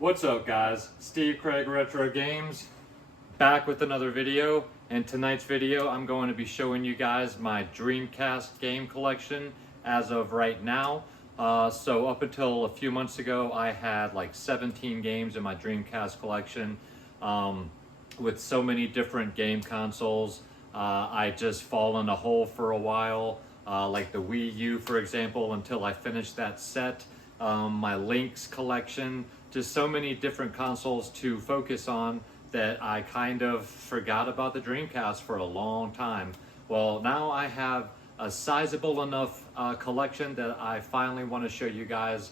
What's up, guys? Steve Craig Retro Games back with another video. In tonight's video I'm going to be showing you guys my Dreamcast game collection as of right now. So up until a few months ago I had like 17 games in my Dreamcast collection. With so many different game consoles, I just fall in a hole for a while, like the Wii U for example, until I finished that set. My Link's collection, just so many different consoles to focus on that I kind of forgot about the Dreamcast for a long time. Well, now I have a sizable enough collection that I finally want to show you guys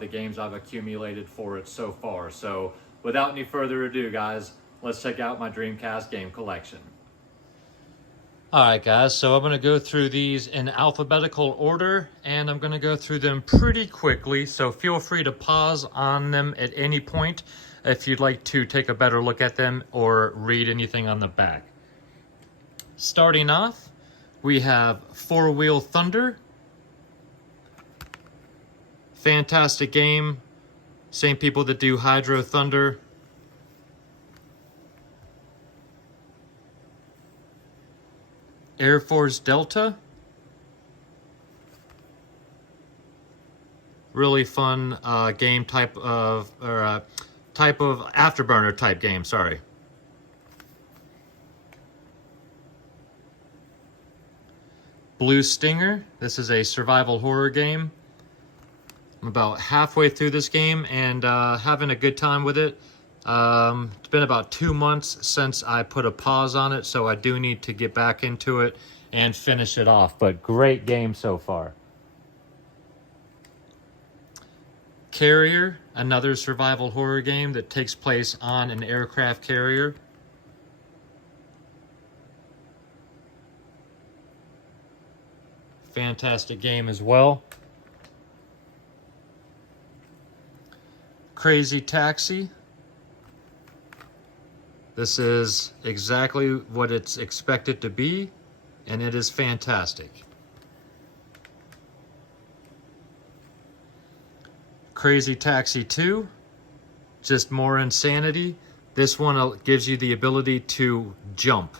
the games I've accumulated for it so far. So without any further ado, guys, let's check out my Dreamcast game collection. Alright guys, so I'm going to go through these in alphabetical order, and I'm going to go through them pretty quickly, so feel free to pause on them at any point if you'd like to take a better look at them or read anything on the back. Starting off, we have Four Wheel Thunder. Fantastic game. Same people that do Hydro Thunder. Air Force Delta. Really fun game type of, type of afterburner type game, sorry. Blue Stinger. This is a survival horror game. I'm about halfway through this game and having a good time with it. It's been about 2 months since I put a pause on it, so I do need to get back into it and finish it off, but great game so far. Carrier, another survival horror game that takes place on an aircraft carrier. Fantastic game as well. Crazy Taxi. This is exactly what it's expected to be, and it is fantastic. Crazy Taxi 2, just more insanity. This one gives you the ability to jump.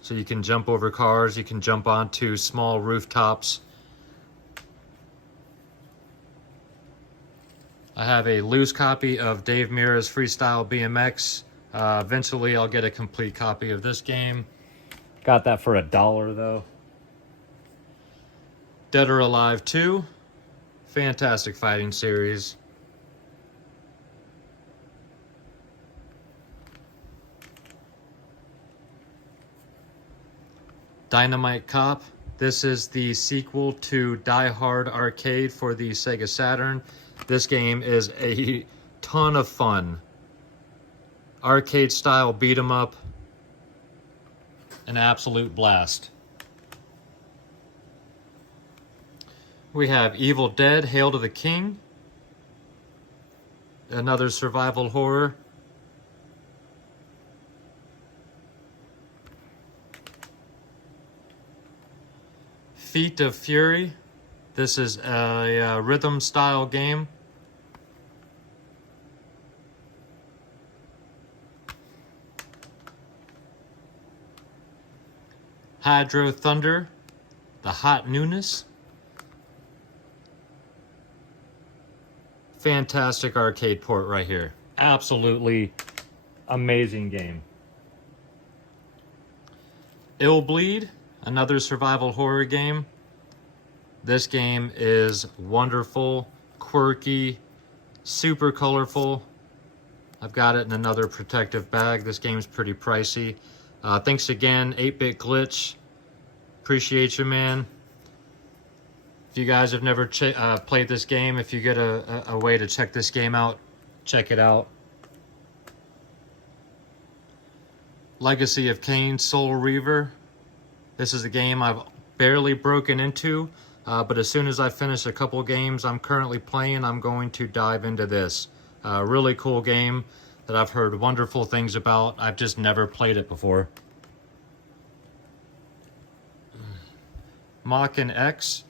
So you can jump over cars, you can jump onto small rooftops. I have a loose copy of Dave Mirra's Freestyle BMX. Eventually I'll get a complete copy of this game. Got that for $1 though. Dead or Alive 2. Fantastic fighting series. Dynamite Cop. This is the sequel to Die Hard Arcade for the Sega Saturn. This game is a ton of fun. Arcade style beat 'em up. An absolute blast. We have Evil Dead, Hail to the King. Another survival horror. Feet of Fury. This is a rhythm style game. Hydro Thunder, the Hot Newness. Fantastic arcade port right here. Absolutely amazing game. Ill Bleed, another survival horror game. This game is wonderful, quirky, super colorful. I've got it in another protective bag. This game's pretty pricey. Thanks again, 8-Bit Glitch. Appreciate you, man. If you guys have never played this game, if you get a way to check this game out, check it out. Legacy of Kain, Soul Reaver. This is a game I've barely broken into, but as soon as I finish a couple games I'm currently playing, I'm going to dive into this. Really cool game that I've heard wonderful things about. I've just never played it before. Mach and X.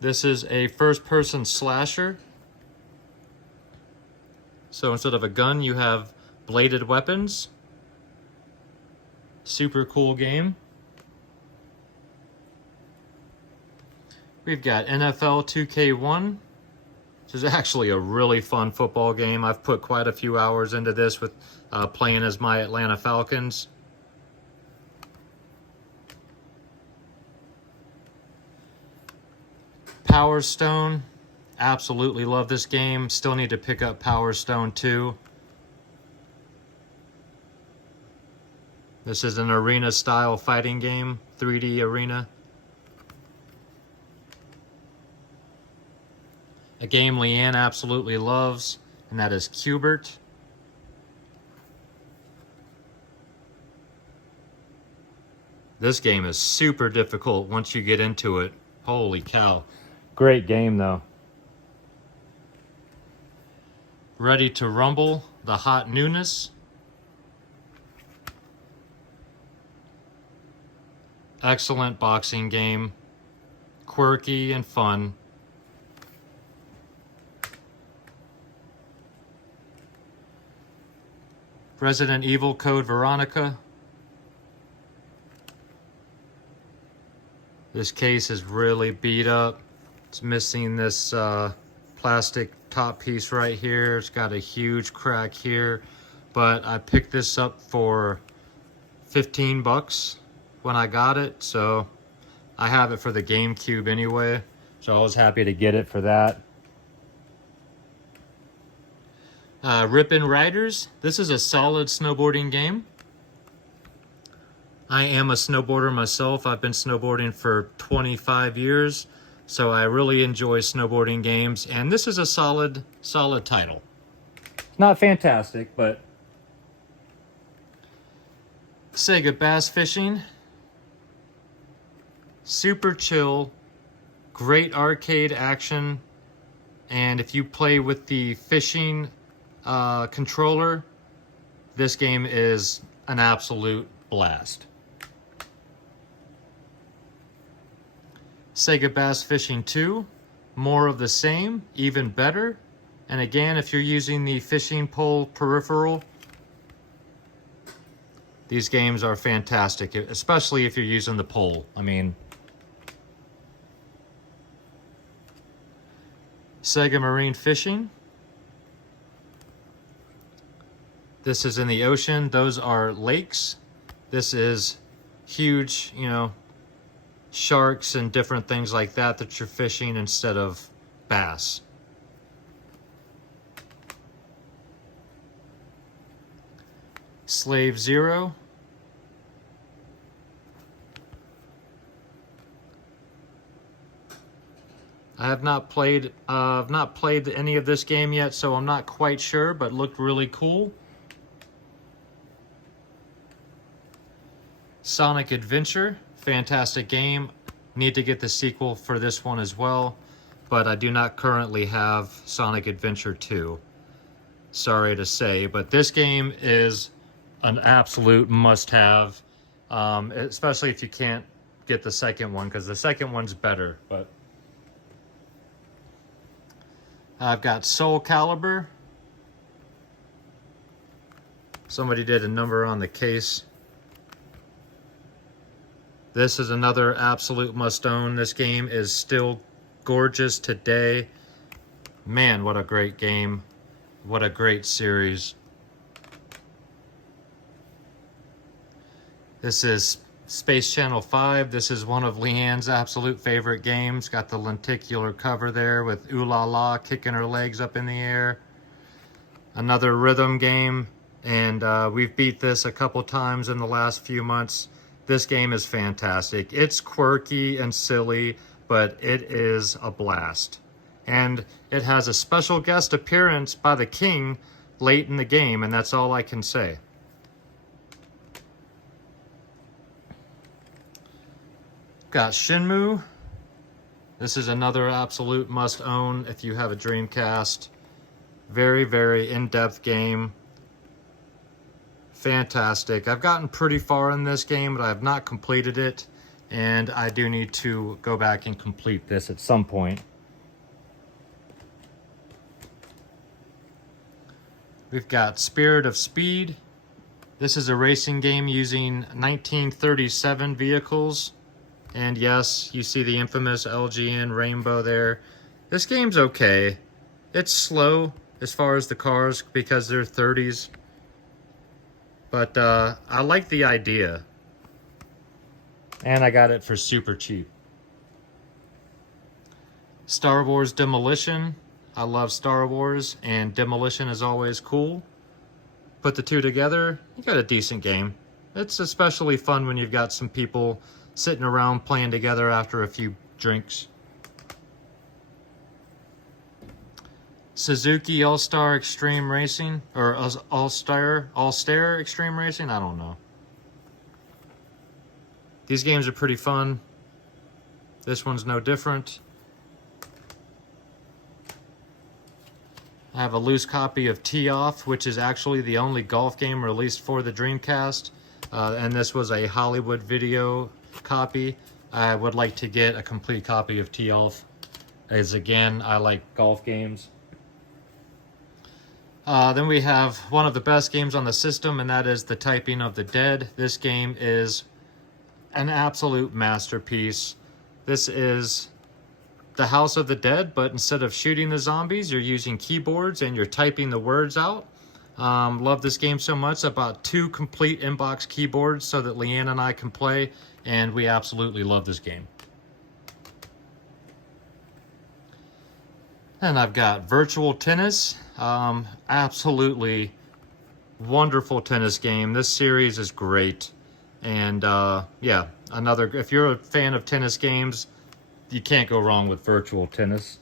This is a first-person slasher. So instead of a gun, you have bladed weapons. Super cool game. We've got NFL 2K1, which is actually a really fun football game. I've put quite a few hours into this with playing as my Atlanta Falcons. Power Stone, absolutely love this game. Still need to pick up Power Stone 2. This is an arena style fighting game, 3D arena. A game Leanne absolutely loves, and that is Cubert. This game is super difficult once you get into it. Holy cow. Great game though. Ready to Rumble, the hot newness. Excellent boxing game. Quirky and fun. Resident Evil Code Veronica. This case is really beat up. It's missing this plastic top piece right here. It's got a huge crack here. But I picked this up for 15 bucks when I got it. So I have it for the GameCube anyway. So I was happy to get it for that. Rippin' Riders. This is a solid snowboarding game. I am a snowboarder myself. I've been snowboarding for 25 years, so I really enjoy snowboarding games, and this is a solid title. Not fantastic, but Sega Bass Fishing. Super chill, great arcade action, and if you play with the fishing controller, this game is an absolute blast. Sega Bass Fishing 2, more of the same, even better. And again, if you're using the fishing pole peripheral, these games are fantastic, especially if you're using the pole. I mean, Sega Marine Fishing. This is in the ocean. Those are lakes. This is huge, you know, sharks and different things like that that you're fishing instead of bass. Slave Zero. I have not played any of this game yet, so I'm not quite sure, but looked really cool. Sonic Adventure, fantastic game. Need to get the sequel for this one as well, but I do not currently have Sonic Adventure 2. Sorry to say, but this game is an absolute must-have, especially if you can't get the second one, because the second one's better. But I've got Soul Calibur. Somebody did a number on the case. This is another absolute must-own. This game is still gorgeous today. Man, what a great game. What a great series. This is Space Channel 5. This is one of Leanne's absolute favorite games. Got the lenticular cover there with Ooh La La kicking her legs up in the air. Another rhythm game, and we've beat this a couple times in the last few months. This game is fantastic. It's quirky and silly, but it is a blast. And it has a special guest appearance by the king late in the game, and that's all I can say. Got Shenmue. This is another absolute must-own if you have a Dreamcast. Very, very in-depth game. Fantastic. I've gotten pretty far in this game, but I have not completed it, and I do need to go back and complete this at some point. We've got Spirit of Speed. This is a racing game using 1937 vehicles. And yes, you see the infamous LGN Rainbow there. This game's okay. It's slow as far as the cars because they're 30s. But I like the idea. And I got it for super cheap. Star Wars Demolition. I love Star Wars, and Demolition is always cool. Put the two together, you got a decent game. It's especially fun when you've got some people sitting around playing together after a few drinks. Suzuki All-Star Extreme Racing, or All-Star Extreme Racing, I don't know. These games are pretty fun. This one's no different. I have a loose copy of Tee Off, which is actually the only golf game released for the Dreamcast. And this was a Hollywood Video copy. I would like to get a complete copy of Tee Off, as again, I like golf games. Then we have one of the best games on the system, and that is The Typing of the Dead. This game is an absolute masterpiece. This is the House of the Dead, but instead of shooting the zombies, you're using keyboards and you're typing the words out. Love this game so much. I bought 2 complete inbox keyboards so that Leanne and I can play, and we absolutely love this game. And I've got Virtual Tennis. Absolutely wonderful tennis game. This series is great. And yeah, if you're a fan of tennis games, you can't go wrong with Virtual Tennis.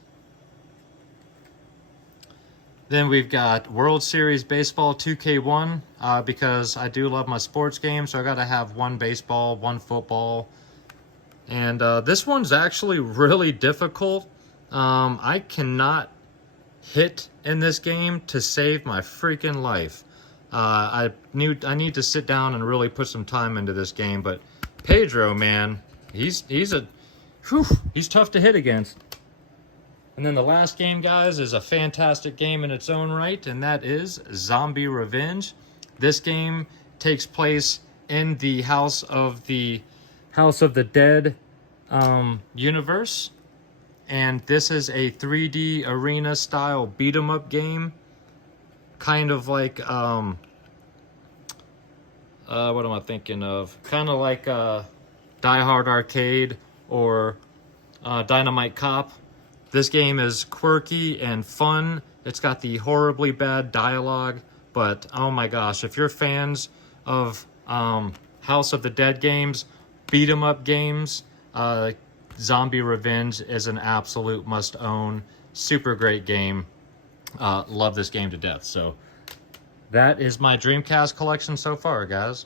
Then we've got World Series Baseball 2K1, because I do love my sports games, so I gotta have one baseball, one football. And this one's actually really difficult. I cannot hit in this game to save my freaking life. I need to sit down and really put some time into this game, but Pedro, man, he's tough to hit against. And then the last game, guys, is a fantastic game in its own right, and that is Zombie Revenge. This game takes place in the House of the Dead universe, and this is a 3D arena style beat 'em up game, kind of like what am I thinking of? Kind of like Die Hard Arcade or Dynamite Cop. This game is quirky and fun. It's got the horribly bad dialogue, but oh my gosh, if you're fans of House of the Dead games, beat 'em up games, Zombie Revenge is an absolute must own. Super great game. Love this game to death. So that is my Dreamcast collection so far, guys.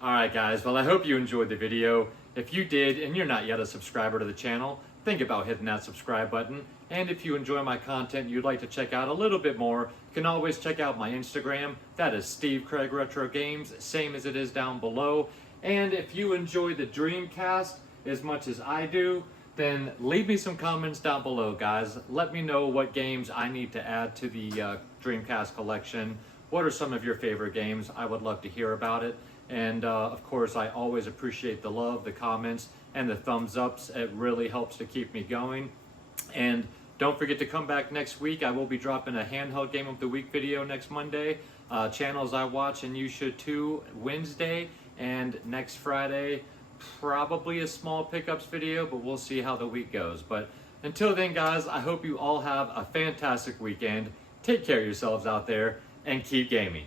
Alright guys, well I hope you enjoyed the video. If you did and you're not yet a subscriber to the channel, think about hitting that subscribe button. And if you enjoy my content and you'd like to check out a little bit more, you can always check out my Instagram. That is Steve Craig Retro Games, same as it is down below. And if you enjoy the Dreamcast as much as I do, then leave me some comments down below, guys. Let me know what games I need to add to the Dreamcast collection. What are some of your favorite games? I would love to hear about it. And of course, I always appreciate the love, the comments, and the thumbs ups. It really helps to keep me going. And don't forget to come back next week. I will be dropping a handheld game of the week video next Monday. Channels I watch, and you should too, Wednesday. And next Friday, probably a small pickups video, but we'll see how the week goes. But until then, guys, I hope you all have a fantastic weekend. Take care of yourselves out there and keep gaming.